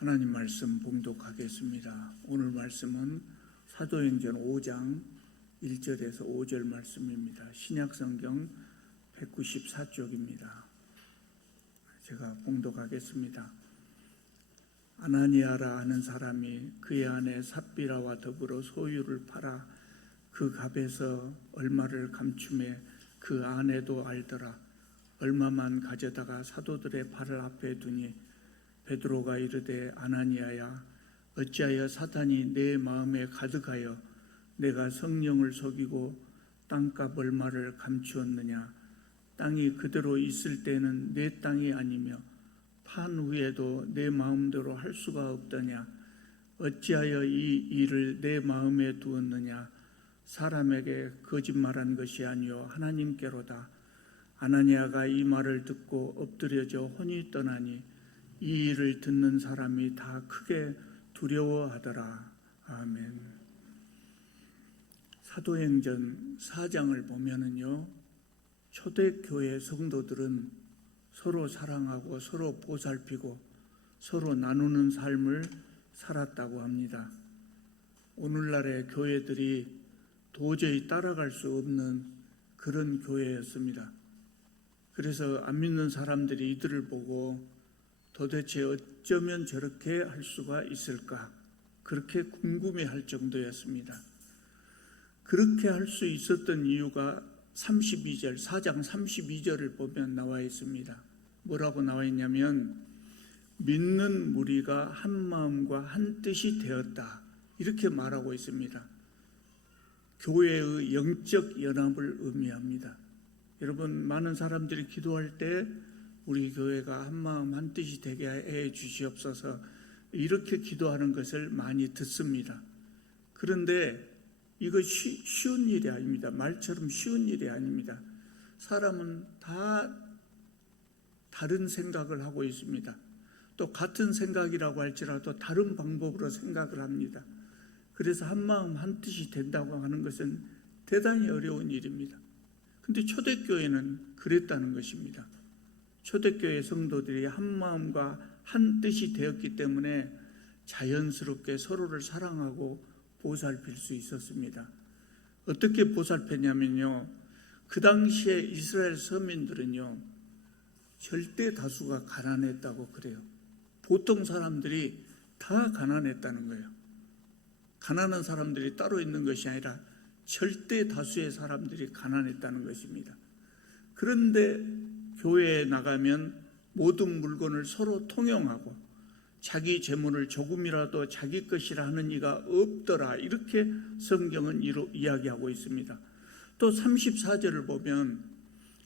하나님 말씀 봉독하겠습니다. 오늘 말씀은 사도행전 5장 1절에서 5절 말씀입니다. 신약성경 194쪽입니다. 제가 봉독하겠습니다. 아나니아라 하는 사람이 그의 아내 삽비라와 더불어 소유를 팔아 그 값에서 얼마를 감춤해 그 아내도 알더라. 얼마만 가져다가 사도들의 발 앞에 두니 베드로가 이르되 아나니아야, 어찌하여 사탄이 내 마음에 가득하여 내가 성령을 속이고 땅값 얼마를 감추었느냐. 땅이 그대로 있을 때는 내 땅이 아니며 판 후에도 내 마음대로 할 수가 없더냐. 어찌하여 이 일을 내 마음에 두었느냐. 사람에게 거짓말한 것이 아니요 하나님께로다. 아나니아가 이 말을 듣고 엎드려져 혼이 떠나니 이 일을 듣는 사람이 다 크게 두려워하더라. 아멘. 사도행전 4장을 보면은요, 초대교회 성도들은 서로 사랑하고 서로 보살피고 서로 나누는 삶을 살았다고 합니다. 오늘날의 교회들이 도저히 따라갈 수 없는 그런 교회였습니다. 그래서 안 믿는 사람들이 이들을 보고 도대체 어쩌면 저렇게 할 수가 있을까? 그렇게 궁금해할 정도였습니다. 그렇게 할 수 있었던 이유가 32절, 4장 32절을 보면 나와 있습니다. 뭐라고 나와 있냐면 믿는 무리가 한 마음과 한 뜻이 되었다. 이렇게 말하고 있습니다. 교회의 영적 연합을 의미합니다. 여러분, 많은 사람들이 기도할 때 우리 교회가 한 마음 한 뜻이 되게 해 주시옵소서 이렇게 기도하는 것을 많이 듣습니다. 그런데 이거 쉬운 일이 아닙니다. 말처럼 쉬운 일이 아닙니다. 사람은 다 다른 생각을 하고 있습니다. 또 같은 생각이라고 할지라도 다른 방법으로 생각을 합니다. 그래서 한 마음 한 뜻이 된다고 하는 것은 대단히 어려운 일입니다. 근데 초대교회는 그랬다는 것입니다. 초대교회 성도들이 한 마음과 한 뜻이 되었기 때문에 자연스럽게 서로를 사랑하고 보살필 수 있었습니다. 어떻게 보살폈냐면요, 그 당시에 이스라엘 서민들은요 절대 다수가 가난했다고 그래요. 보통 사람들이 다 가난했다는 거예요. 가난한 사람들이 따로 있는 것이 아니라 절대 다수의 사람들이 가난했다는 것입니다. 그런데 교회에 나가면 모든 물건을 서로 통용하고 자기 재물을 조금이라도 자기 것이라 하는 이가 없더라. 이렇게 성경은 이야기하고 있습니다. 또 34절을 보면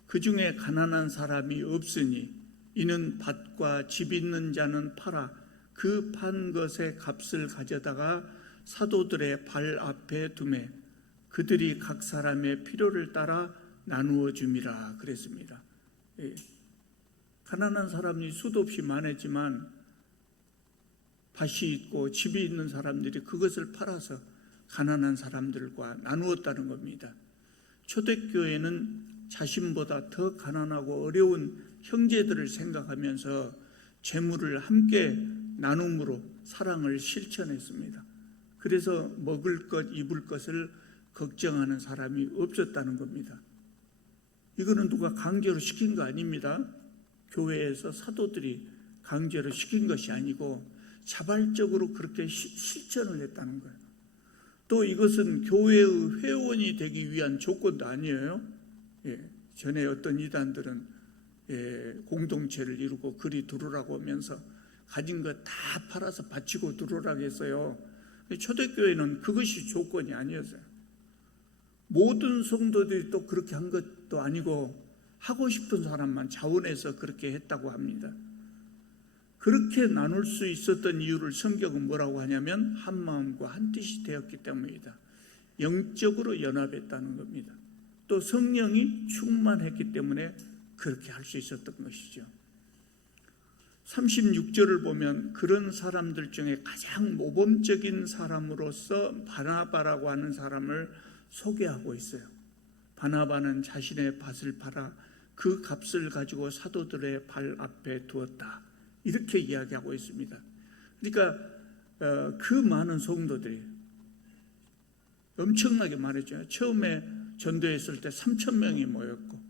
그 중에 가난한 사람이 없으니 이는 밭과 집 있는 자는 팔아 그 판 것의 값을 가져다가 사도들의 발 앞에 두매 그들이 각 사람의 필요를 따라 나누어 줌이라 그랬습니다. 가난한 사람이 수도 없이 많았지만 밭이 있고 집이 있는 사람들이 그것을 팔아서 가난한 사람들과 나누었다는 겁니다. 초대교회는 자신보다 더 가난하고 어려운 형제들을 생각하면서 재물을 함께 나눔으로 사랑을 실천했습니다. 그래서 먹을 것, 입을 것을 걱정하는 사람이 없었다는 겁니다. 이거는 누가 강제로 시킨 거 아닙니다. 교회에서 사도들이 강제로 시킨 것이 아니고 자발적으로 그렇게 실천을 했다는 거예요. 또 이것은 교회의 회원이 되기 위한 조건도 아니에요. 전에 어떤 이단들은 공동체를 이루고 그리 들어오라고 하면서 가진 거 다 팔아서 바치고 들어오라고 했어요. 초대교회는 그것이 조건이 아니었어요. 모든 성도들이 또 그렇게 한 것도 아니고 하고 싶은 사람만 자원해서 그렇게 했다고 합니다. 그렇게 나눌 수 있었던 이유를 성경은 뭐라고 하냐면 한 마음과 한 뜻이 되었기 때문이다. 영적으로 연합했다는 겁니다. 또 성령이 충만했기 때문에 그렇게 할 수 있었던 것이죠. 36절을 보면 그런 사람들 중에 가장 모범적인 사람으로서 바나바라고 하는 사람을 소개하고 있어요. 바나바는 자신의 밭을 팔아 그 값을 가지고 사도들의 발 앞에 두었다. 이렇게 이야기하고 있습니다. 그러니까 그 많은 성도들이 엄청나게 많았죠. 처음에 전도했을 때 3,000명이 모였고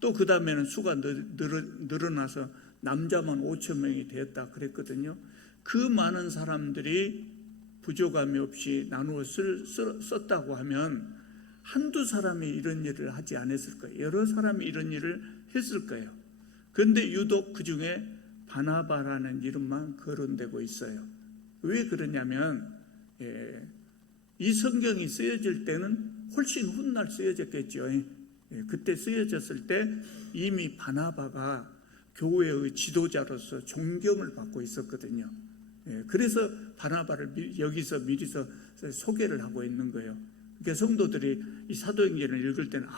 또 그 다음에는 수가 늘어나서 남자만 5,000명이 되었다 그랬거든요. 그 많은 사람들이 부족함이 없이 나누어 썼다고 하면 한두 사람이 이런 일을 하지 않았을 거예요. 여러 사람이 이런 일을 했을 거예요. 그런데 유독 그 중에 바나바라는 이름만 거론되고 있어요. 왜 그러냐면 이 성경이 쓰여질 때는 훨씬 훗날 쓰여졌겠죠. 그때 쓰여졌을 때 이미 바나바가 교회의 지도자로서 존경을 받고 있었거든요. 그래서 바나바를 여기서 미리서 소개를 하고 있는 거예요. 그러니까 성도들이 이 사도행전을 읽을 때는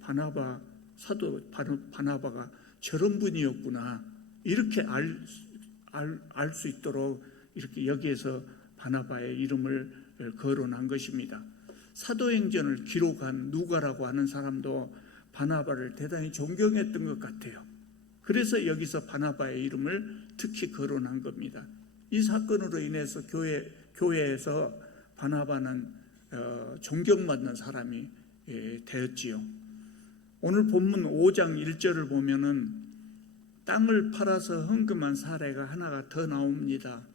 바나바 사도 바나바가 저런 분이었구나 이렇게 알 수 있도록 이렇게 여기에서 바나바의 이름을 거론한 것입니다. 사도행전을 기록한 누가라고 하는 사람도 바나바를 대단히 존경했던 것 같아요. 그래서 여기서 바나바의 이름을 특히 거론한 겁니다. 이 사건으로 인해서 교회에서 바나바는 존경받는 사람이 되었지요. 오늘 본문 5장 1절을 보면은 땅을 팔아서 헌금한 사례가 하나가 더 나옵니다.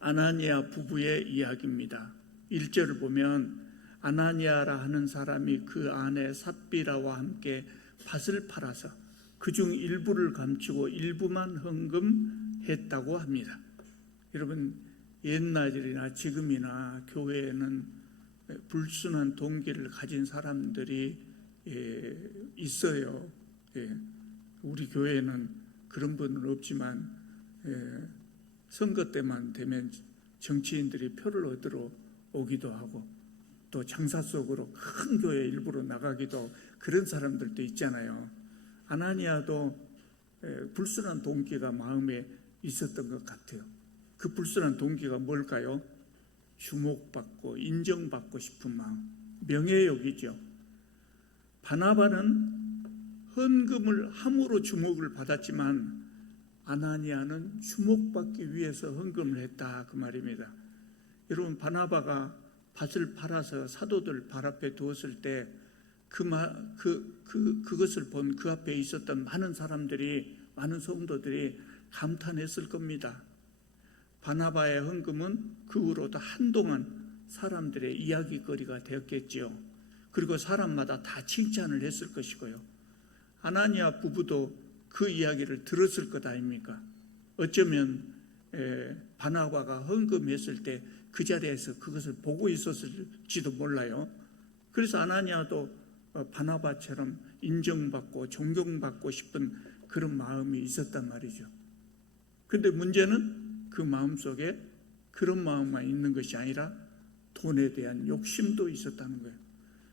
아나니아 부부의 이야기입니다. 1절을 보면 아나니아라 하는 사람이 그 아내 삽비라와 함께 밭을 팔아서 그중 일부를 감추고 일부만 헌금했다고 합니다. 여러분, 옛날이나 지금이나 교회에는 불순한 동기를 가진 사람들이 있어요. 우리 교회는 그런 분은 없지만 선거 때만 되면 정치인들이 표를 얻으러 오기도 하고 또 장사 속으로 큰 교회 일부러 나가기도 하고 그런 사람들도 있잖아요. 아나니아도 불순한 동기가 마음에 있었던 것 같아요. 그 불순한 동기가 뭘까요? 주목받고 인정받고 싶은 마음, 명예욕이죠. 바나바는 헌금을 함으로 주목을 받았지만 아나니아는 주목받기 위해서 헌금을 했다 그 말입니다. 여러분, 바나바가 밭을 팔아서 사도들 발 앞에 두었을 때 그것을 본 그 앞에 있었던 많은 사람들이, 많은 성도들이 감탄했을 겁니다. 바나바의 헌금은 그 후로도 한동안 사람들의 이야기거리가 되었겠지요. 그리고 사람마다 다 칭찬을 했을 것이고요. 아나니아 부부도 그 이야기를 들었을 것 아닙니까? 어쩌면 바나바가 헌금했을 때 그 자리에서 그것을 보고 있었을지도 몰라요. 그래서 아나니아도 바나바처럼 인정받고 존경받고 싶은 그런 마음이 있었단 말이죠. 그런데 문제는 그 마음속에 그런 마음만 있는 것이 아니라 돈에 대한 욕심도 있었다는 거예요.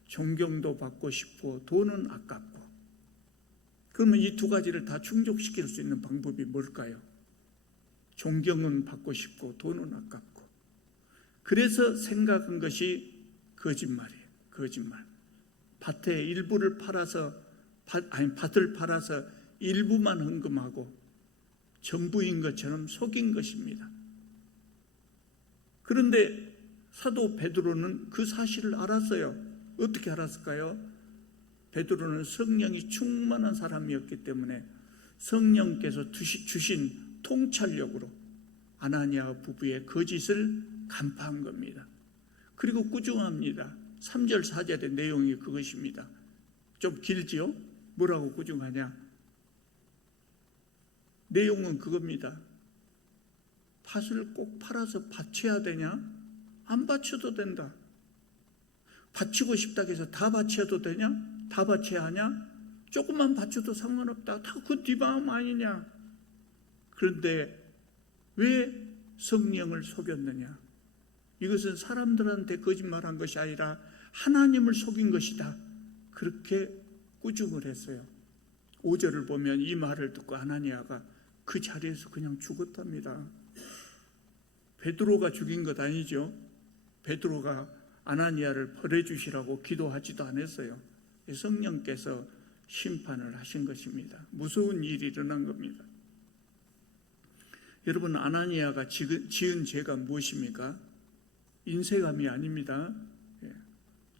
존경도 받고 싶고 돈은 아깝고. 그러면 이 두 가지를 다 충족시킬 수 있는 방법이 뭘까요? 존경은 받고 싶고 돈은 아깝고. 그래서 생각한 것이 거짓말이에요. 거짓말. 밭의 일부를 팔아서 밭을 팔아서 일부만 헌금하고 전부인 것처럼 속인 것입니다. 그런데 사도 베드로는 그 사실을 알았어요. 어떻게 알았을까요? 베드로는 성령이 충만한 사람이었기 때문에 성령께서 주신 통찰력으로 아나니아 부부의 거짓을 간파한 겁니다. 그리고 꾸중합니다. 3절 4절의 내용이 그것입니다. 좀 길지요? 뭐라고 꾸중하냐? 내용은 그겁니다. 밭을 꼭 팔아서 바쳐야 되냐? 안 바쳐도 된다. 바치고 싶다고 해서 다 바쳐도 되냐? 다 바쳐야 하냐? 조금만 바쳐도 상관없다. 다 그 뒷마음 아니냐? 그런데 왜 성령을 속였느냐? 이것은 사람들한테 거짓말한 것이 아니라 하나님을 속인 것이다. 그렇게 꾸중을 했어요. 5절을 보면 이 말을 듣고 아나니아가 그 자리에서 그냥 죽었답니다. 베드로가 죽인 것 아니죠. 베드로가 아나니아를 벌해주시라고 기도하지도 않았어요. 성령께서 심판을 하신 것입니다. 무서운 일이 일어난 겁니다. 여러분, 아나니아가 지은 죄가 무엇입니까? 인색함이 아닙니다. 예.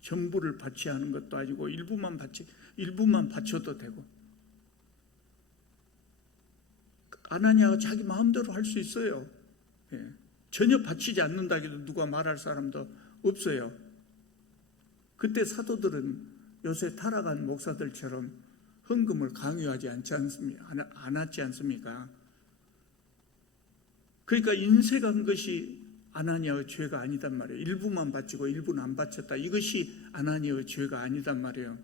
전부를 바쳐야 하는 것도 아니고 일부만 바쳐도 되고. 아나니아가 자기 마음대로 할 수 있어요. 예. 전혀 바치지 않는다 해도 누가 말할 사람도 없어요. 그때 사도들은 요새 타락한 목사들처럼 헌금을 강요하지 않았지 않습니까? 그러니까 인색한 것이 아나니아의 죄가 아니단 말이에요. 일부만 바치고 일부는 안 바쳤다. 이것이 아나니아의 죄가 아니단 말이에요.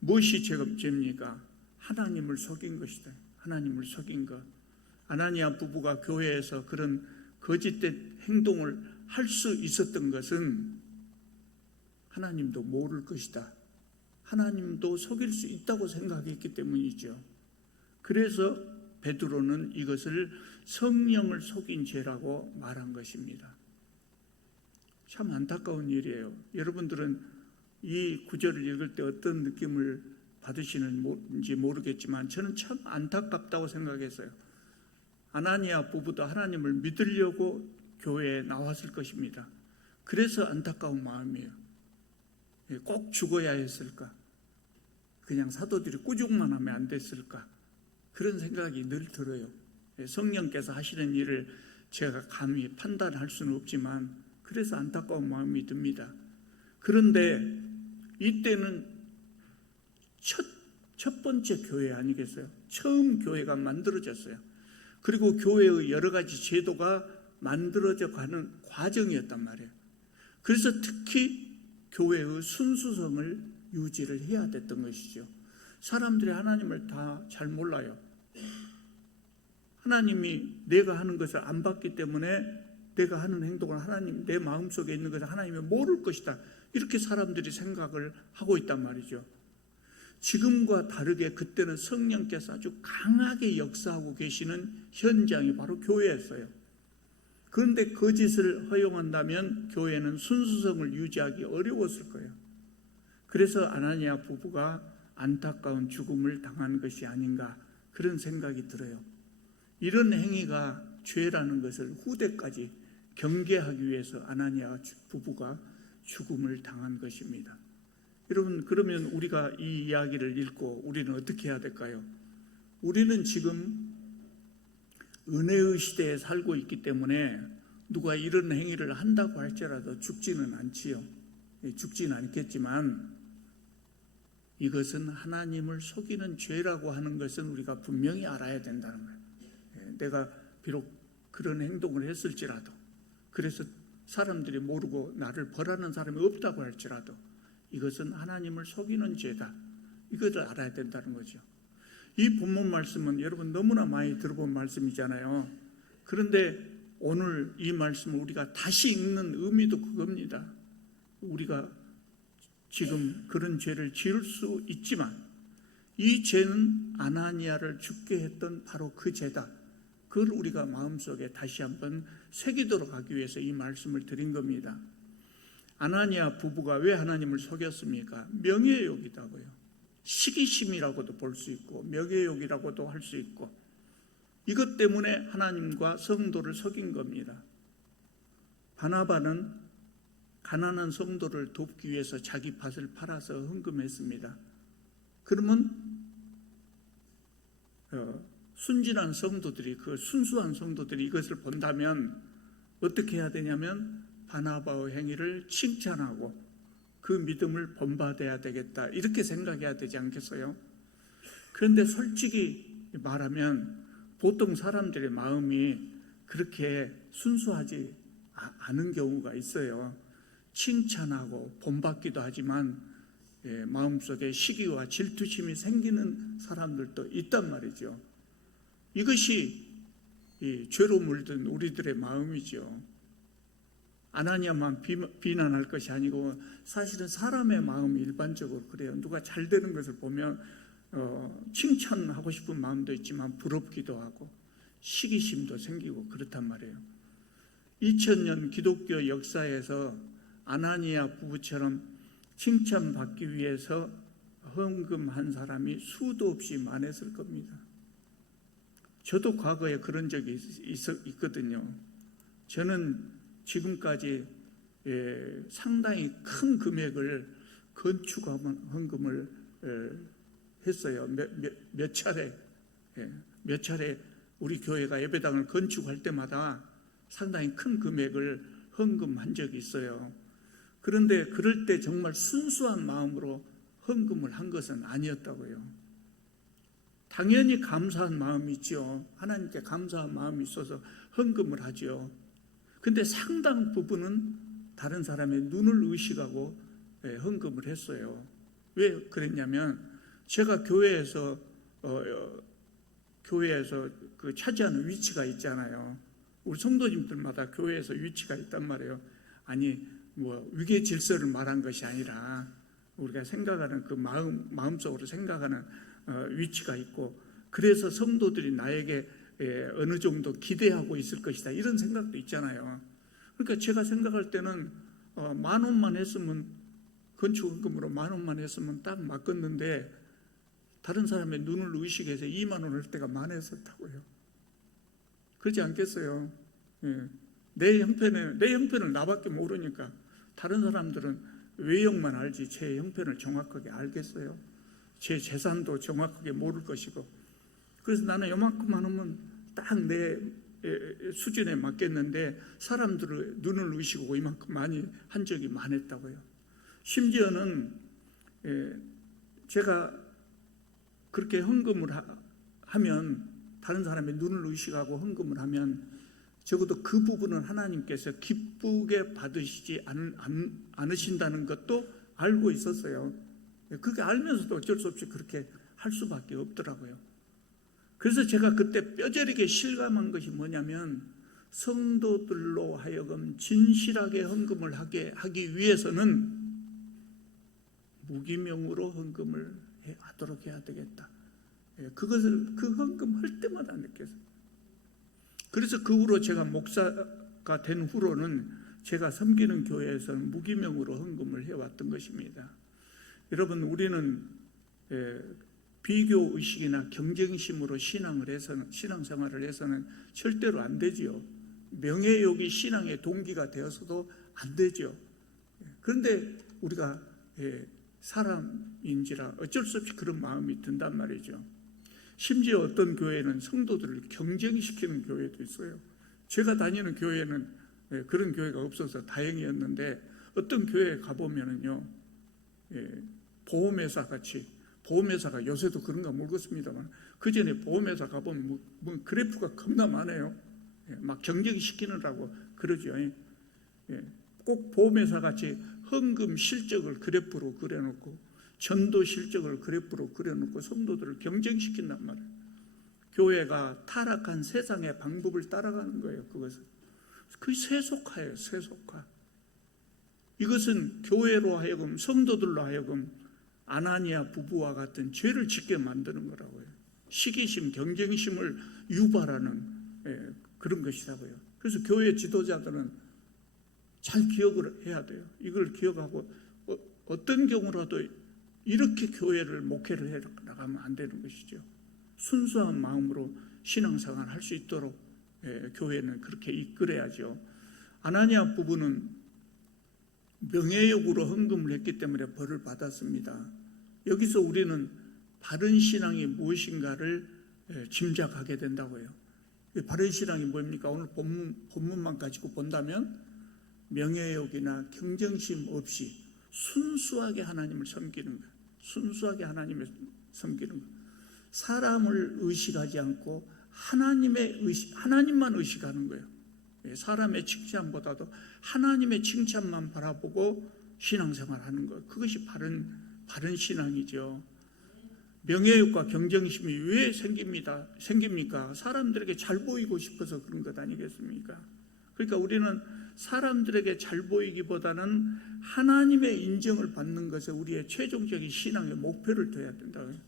무엇이 죄입니까? 하나님을 속인 것이다. 하나님을 속인 것. 아나니아 부부가 교회에서 그런 거짓된 행동을 할 수 있었던 것은 하나님도 모를 것이다. 하나님도 속일 수 있다고 생각했기 때문이죠. 그래서 베드로는 이것을 성령을 속인 죄라고 말한 것입니다. 참 안타까운 일이에요. 여러분들은 이 구절을 읽을 때 어떤 느낌을 받으시는지 모르겠지만 저는 참 안타깝다고 생각했어요. 아나니아 부부도 하나님을 믿으려고 교회에 나왔을 것입니다. 그래서 안타까운 마음이에요. 꼭 죽어야 했을까? 그냥 사도들이 꾸중만 하면 안 됐을까? 그런 생각이 늘 들어요. 성령께서 하시는 일을 제가 감히 판단할 수는 없지만 그래서 안타까운 마음이 듭니다. 그런데 이때는 첫 번째 교회 아니겠어요? 처음 교회가 만들어졌어요. 그리고 교회의 여러 가지 제도가 만들어져 가는 과정이었단 말이에요. 그래서 특히 교회의 순수성을 유지를 해야 됐던 것이죠. 사람들이 하나님을 다 잘 몰라요. 하나님이 내가 하는 것을 안 봤기 때문에 내가 하는 행동을 하나님, 내 마음속에 있는 것을 하나님이 모를 것이다. 이렇게 사람들이 생각을 하고 있단 말이죠. 지금과 다르게 그때는 성령께서 아주 강하게 역사하고 계시는 현장이 바로 교회였어요. 그런데 거짓을 허용한다면 교회는 순수성을 유지하기 어려웠을 거예요. 그래서 아나니아 부부가 안타까운 죽음을 당한 것이 아닌가 그런 생각이 들어요. 이런 행위가 죄라는 것을 후대까지 경계하기 위해서 아나니아 부부가 죽음을 당한 것입니다. 여러분, 그러면 우리가 이 이야기를 읽고 우리는 어떻게 해야 될까요? 우리는 지금 은혜의 시대에 살고 있기 때문에 누가 이런 행위를 한다고 할지라도 죽지는 않지요. 죽지는 않겠지만 이것은 하나님을 속이는 죄라고 하는 것은 우리가 분명히 알아야 된다는 거예요. 내가 비록 그런 행동을 했을지라도, 그래서 사람들이 모르고 나를 벌하는 사람이 없다고 할지라도 이것은 하나님을 속이는 죄다. 이것을 알아야 된다는 거죠. 이 본문 말씀은 여러분 너무나 많이 들어본 말씀이잖아요. 그런데 오늘 이 말씀을 우리가 다시 읽는 의미도 그겁니다. 우리가 지금 그런 죄를 지을 수 있지만 이 죄는 아나니아를 죽게 했던 바로 그 죄다. 그걸 우리가 마음속에 다시 한번 새기도록 하기 위해서 이 말씀을 드린 겁니다. 아나니아 부부가 왜 하나님을 속였습니까? 명예욕이다고요. 시기심이라고도 볼 수 있고 명예욕이라고도 할 수 있고 이것 때문에 하나님과 성도를 속인 겁니다. 바나바는 가난한 성도를 돕기 위해서 자기 밭을 팔아서 헌금했습니다. 그러면 순진한 성도들이, 그 순수한 성도들이 이것을 본다면 어떻게 해야 되냐면 바나바의 행위를 칭찬하고 그 믿음을 본받아야 되겠다, 이렇게 생각해야 되지 않겠어요? 그런데 솔직히 말하면 보통 사람들의 마음이 그렇게 순수하지 않은 경우가 있어요. 칭찬하고 본받기도 하지만 마음속에 시기와 질투심이 생기는 사람들도 있단 말이죠. 이것이 죄로 물든 우리들의 마음이죠. 아나니아만 비난할 것이 아니고 사실은 사람의 마음이 일반적으로 그래요. 누가 잘 되는 것을 보면 칭찬하고 싶은 마음도 있지만 부럽기도 하고 시기심도 생기고 그렇단 말이에요. 2000년 기독교 역사에서 아나니아 부부처럼 칭찬받기 위해서 헌금한 사람이 수도 없이 많았을 겁니다. 저도 과거에 그런 적이 있거든요. 저는 지금까지 상당히 큰 금액을 건축 헌금을 했어요. 몇 차례 우리 교회가 예배당을 건축할 때마다 상당히 큰 금액을 헌금한 적이 있어요. 그런데 그럴 때 정말 순수한 마음으로 헌금을 한 것은 아니었다고요. 당연히 감사한 마음이 있죠. 하나님께 감사한 마음이 있어서 헌금을 하죠. 근데 상당 부분은 다른 사람의 눈을 의식하고 헌금을 했어요. 왜 그랬냐면 제가 교회에서 그 차지하는 위치가 있잖아요. 우리 성도님들마다 교회에서 위치가 있단 말이에요. 아니 뭐 위계 질서를 말한 것이 아니라 우리가 생각하는 그 마음속으로 생각하는 위치가 있고, 그래서 성도들이 나에게 어느 정도 기대하고 있을 것이다, 이런 생각도 있잖아요. 그러니까 제가 생각할 때는 10,000원만 했으면, 건축헌금으로 10,000원만 했으면 딱 맞겠는데 다른 사람의 눈을 의식해서 20,000원 할 때가 많았었다고요. 그렇지 않겠어요? 내 형편을 나밖에 모르니까 다른 사람들은 외형만 알지 제 형편을 정확하게 알겠어요? 제 재산도 정확하게 모를 것이고. 그래서 나는 요만큼 하면 딱 내 수준에 맞겠는데 사람들의 눈을 의식하고 이만큼 많이 한 적이 많았다고요. 심지어는 제가 그렇게 헌금을 하면, 다른 사람의 눈을 의식하고 헌금을 하면 적어도 그 부분은 하나님께서 기쁘게 받으시지 않으신다는 것도 알고 있었어요. 그렇게 알면서도 어쩔 수 없이 그렇게 할 수밖에 없더라고요. 그래서 제가 그때 뼈저리게 실감한 것이 뭐냐면, 성도들로 하여금 진실하게 헌금을 하기 위해서는 무기명으로 헌금을 하도록 해야 되겠다. 그것을 그 헌금 할 때마다 느꼈어요. 그래서 그 후로 제가 목사가 된 후로는 제가 섬기는 교회에서는 무기명으로 헌금을 해왔던 것입니다. 여러분, 우리는 비교 의식이나 경쟁심으로 신앙생활을 해서는 절대로 안 되지요. 명예욕이 신앙의 동기가 되어서도 안 되죠. 그런데 우리가 사람인지라 어쩔 수 없이 그런 마음이 든단 말이죠. 심지어 어떤 교회는 성도들을 경쟁시키는 교회도 있어요. 제가 다니는 교회는 그런 교회가 없어서 다행이었는데, 어떤 교회에 가보면은요, 보험회사가 요새도 그런가 모르겠습니다만, 그 전에 보험회사 가보면 뭐 그래프가 겁나 많아요. 막 경쟁시키느라고 그러죠. 꼭 보험회사 같이 헌금 실적을 그래프로 그려놓고 전도 실적을 그래프로 그려놓고 성도들을 경쟁시킨단 말이에요. 교회가 타락한 세상의 방법을 따라가는 거예요. 그것은 그 세속화예요. 세속화. 이것은 교회로 하여금, 성도들로 하여금 아나니아 부부와 같은 죄를 짓게 만드는 거라고요. 시기심, 경쟁심을 유발하는 그런 것이라고요. 그래서 교회 지도자들은 잘 기억을 해야 돼요. 이걸 기억하고 어떤 경우라도 이렇게 교회를 목회를 해 나가면 안 되는 것이죠. 순수한 마음으로 신앙생활을 할 수 있도록 교회는 그렇게 이끌어야죠. 아나니아 부부는 명예욕으로 헌금을 했기 때문에 벌을 받았습니다. 여기서 우리는 바른 신앙이 무엇인가를 짐작하게 된다고요. 바른 신앙이 뭡니까? 오늘 본문만 가지고 본다면 명예욕이나 경쟁심 없이 순수하게 하나님을 섬기는 것, 순수하게 하나님을 섬기는 것, 사람을 의식하지 않고 하나님만 의식하는 거예요. 사람의 칭찬보다도 하나님의 칭찬만 바라보고 신앙생활하는 것, 그것이 바른 신앙이죠. 명예욕과 경쟁심이 왜 생깁니까? 사람들에게 잘 보이고 싶어서 그런 것 아니겠습니까? 그러니까 우리는 사람들에게 잘 보이기보다는 하나님의 인정을 받는 것에 우리의 최종적인 신앙의 목표를 둬야 된다고요.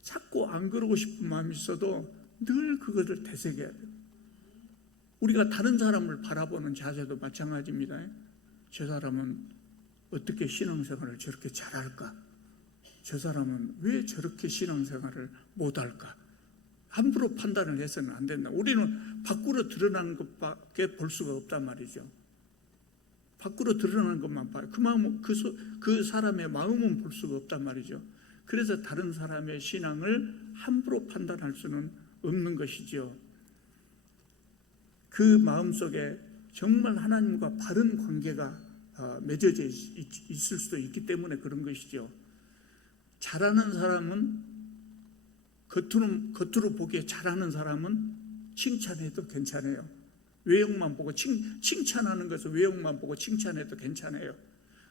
자꾸 안 그러고 싶은 마음이 있어도 늘 그것을 되새겨야 돼요. 우리가 다른 사람을 바라보는 자세도 마찬가지입니다. 저 사람은 어떻게 신앙생활을 저렇게 잘할까? 저 사람은 왜 저렇게 신앙생활을 못할까? 함부로 판단을 해서는 안 된다. 우리는 밖으로 드러나는 것밖에 볼 수가 없단 말이죠. 밖으로 드러나는 것만 봐요. 그 마음, 그 사람의 마음은 볼 수가 없단 말이죠. 그래서 다른 사람의 신앙을 함부로 판단할 수는 없는 것이죠. 그 마음속에 정말 하나님과 바른 관계가 맺어져 있을 수도 있기 때문에 그런 것이죠. 잘하는 사람은 겉으로 보기에 잘하는 사람은 칭찬해도 괜찮아요. 외형만 보고 칭찬하는 것은 외형만 보고 칭찬해도 괜찮아요.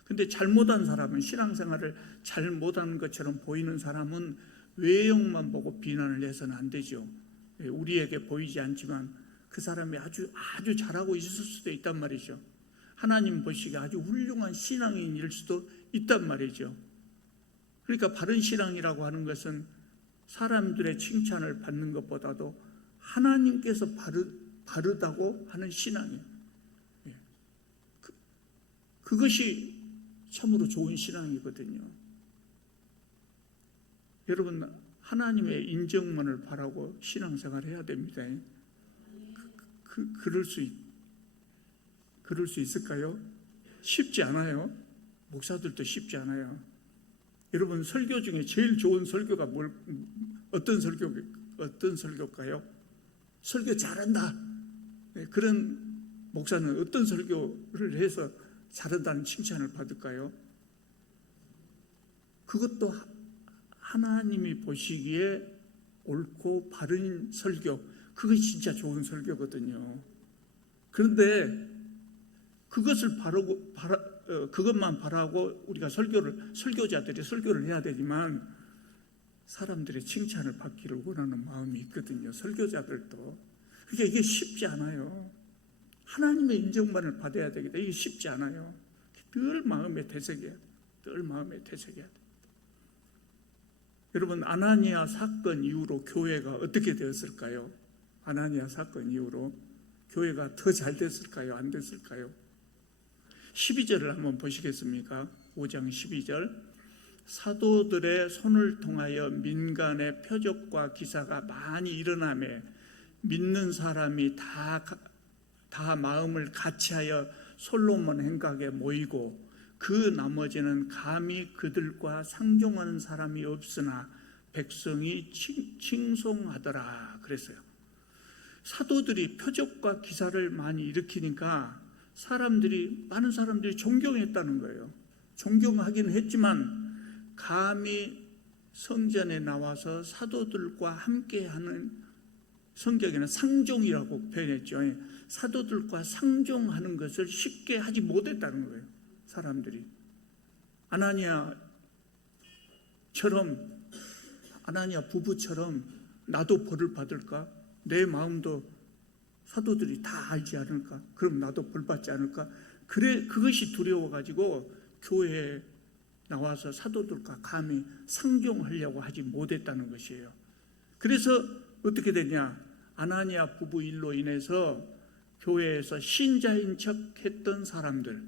근데 잘못한 사람은, 신앙생활을 잘못하는 것처럼 보이는 사람은 외형만 보고 비난을 해서는 안 되죠. 우리에게 보이지 않지만 그 사람이 아주 잘하고 있을 수도 있단 말이죠. 하나님 보시기에 아주 훌륭한 신앙인일 수도 있단 말이죠. 그러니까 바른 신앙이라고 하는 것은 사람들의 칭찬을 받는 것보다도 하나님께서 바르다고 하는 신앙이에요. 그것이 참으로 좋은 신앙이거든요. 여러분, 하나님의 인정만을 바라고 신앙생활을 해야 됩니다. 그럴 수 있을까요? 쉽지 않아요. 목사들도 쉽지 않아요. 여러분, 설교 중에 제일 좋은 설교가 어떤 설교일까요? 설교 잘한다. 그런 목사는 어떤 설교를 해서 잘한다는 칭찬을 받을까요? 그것도 하나님이 보시기에 옳고 바른 설교, 그것이 진짜 좋은 설교거든요. 그런데 그것만 바라고 우리가 설교자들이 설교를 해야 되지만 사람들의 칭찬을 받기를 원하는 마음이 있거든요. 설교자들도. 그러니까 이게 쉽지 않아요. 하나님의 인정만을 받아야 되겠다. 이게 쉽지 않아요. 늘 마음에 되새겨야 돼. 여러분, 아나니아 사건 이후로 교회가 어떻게 되었을까요? 아나니아 사건 이후로 교회가 더 잘 됐을까요? 안 됐을까요? 12절을 한번 보시겠습니까? 5장 12절. 사도들의 손을 통하여 민간의 표적과 기사가 많이 일어나매 믿는 사람이 다 마음을 같이하여 솔로몬 행각에 모이고 그 나머지는 감히 그들과 상종하는 사람이 없으나 백성이 칭송하더라 그랬어요. 사도들이 표적과 기사를 많이 일으키니까 많은 사람들이 존경했다는 거예요. 존경하긴 했지만 감히 성전에 나와서 사도들과 함께하는, 성경에는 상종이라고 표현했죠. 사도들과 상종하는 것을 쉽게 하지 못했다는 거예요. 사람들이 아나니아 부부처럼 나도 벌을 받을까? 내 마음도 사도들이 다 알지 않을까? 그럼 나도 벌 받지 않을까? 그것이 두려워가지고 교회에 나와서 사도들과 감히 상종하려고 하지 못했다는 것이에요. 그래서 어떻게 되냐? 아나니아 부부 일로 인해서 교회에서 신자인 척 했던 사람들,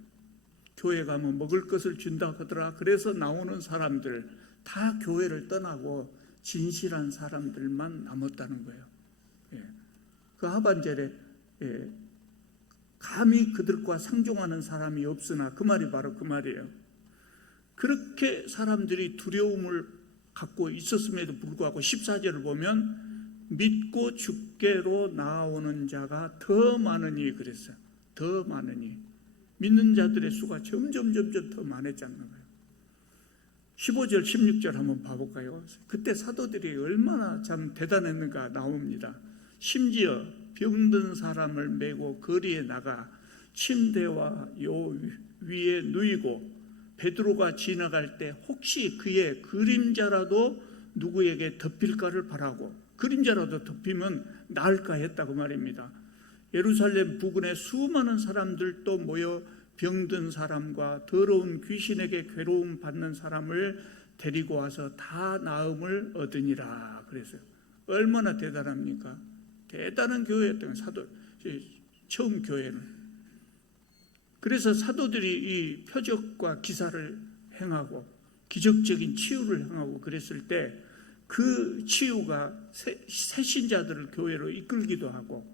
교회 가면 먹을 것을 준다 하더라. 그래서 나오는 사람들 다 교회를 떠나고 진실한 사람들만 남았다는 거예요. 그 하반절에 감히 그들과 상종하는 사람이 없으나, 그 말이 바로 그 말이에요. 그렇게 사람들이 두려움을 갖고 있었음에도 불구하고 14절을 보면 믿고 주께로 나아오는 자가 더 많으니 그랬어요. 더 많으니. 믿는 자들의 수가 점점 더 많아졌는 거예요. 15절 16절 한번 봐볼까요? 그때 사도들이 얼마나 참 대단했는가 나옵니다. 심지어 병든 사람을 메고 거리에 나가 침대와 요 위에 누이고 베드로가 지나갈 때 혹시 그의 그림자라도 누구에게 덮일까를 바라고, 그림자라도 덮이면 나을까 했다고 말입니다. 예루살렘 부근에 수많은 사람들도 모여 병든 사람과 더러운 귀신에게 괴로움 받는 사람을 데리고 와서 다 나음을 얻으니라 그랬어요. 얼마나 대단합니까? 대단한 교회였던 사도, 처음 교회는. 그래서 사도들이 이 표적과 기사를 행하고 기적적인 치유를 행하고 그랬을 때 그 치유가 새신자들을 교회로 이끌기도 하고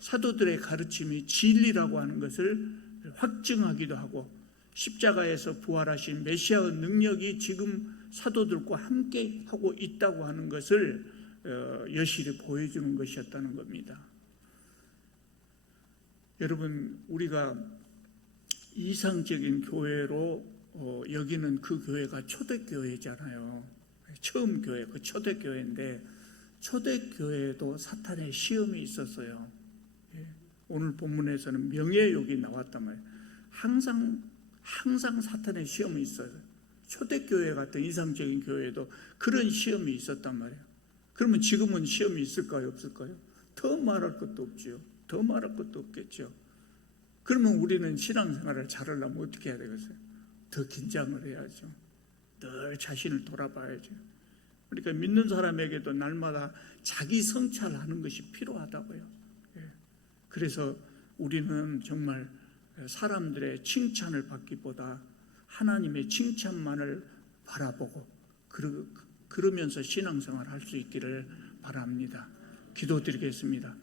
사도들의 가르침이 진리라고 하는 것을 확증하기도 하고 십자가에서 부활하신 메시아의 능력이 지금 사도들과 함께 하고 있다고 하는 것을 여실히 보여주는 것이었다는 겁니다. 여러분, 우리가 이상적인 교회로 여기는 그 교회가 초대교회잖아요. 처음 교회, 그 초대교회인데 초대교회에도 사탄의 시험이 있었어요. 오늘 본문에서는 명예욕이 나왔단 말이에요. 항상 사탄의 시험이 있어요. 초대교회 같은 이상적인 교회에도 그런 시험이 있었단 말이에요. 그러면 지금은 시험이 있을까요, 없을까요? 더 말할 것도 없지요. 더 말할 것도 없겠죠. 그러면 우리는 신앙생활을 잘하려면 어떻게 해야 되겠어요? 더 긴장을 해야죠. 늘 자신을 돌아봐야죠. 그러니까 믿는 사람에게도 날마다 자기 성찰하는 것이 필요하다고요. 그래서 우리는 정말 사람들의 칭찬을 받기보다 하나님의 칭찬만을 바라보고 그러면서 신앙생활을 할 수 있기를 바랍니다. 기도드리겠습니다.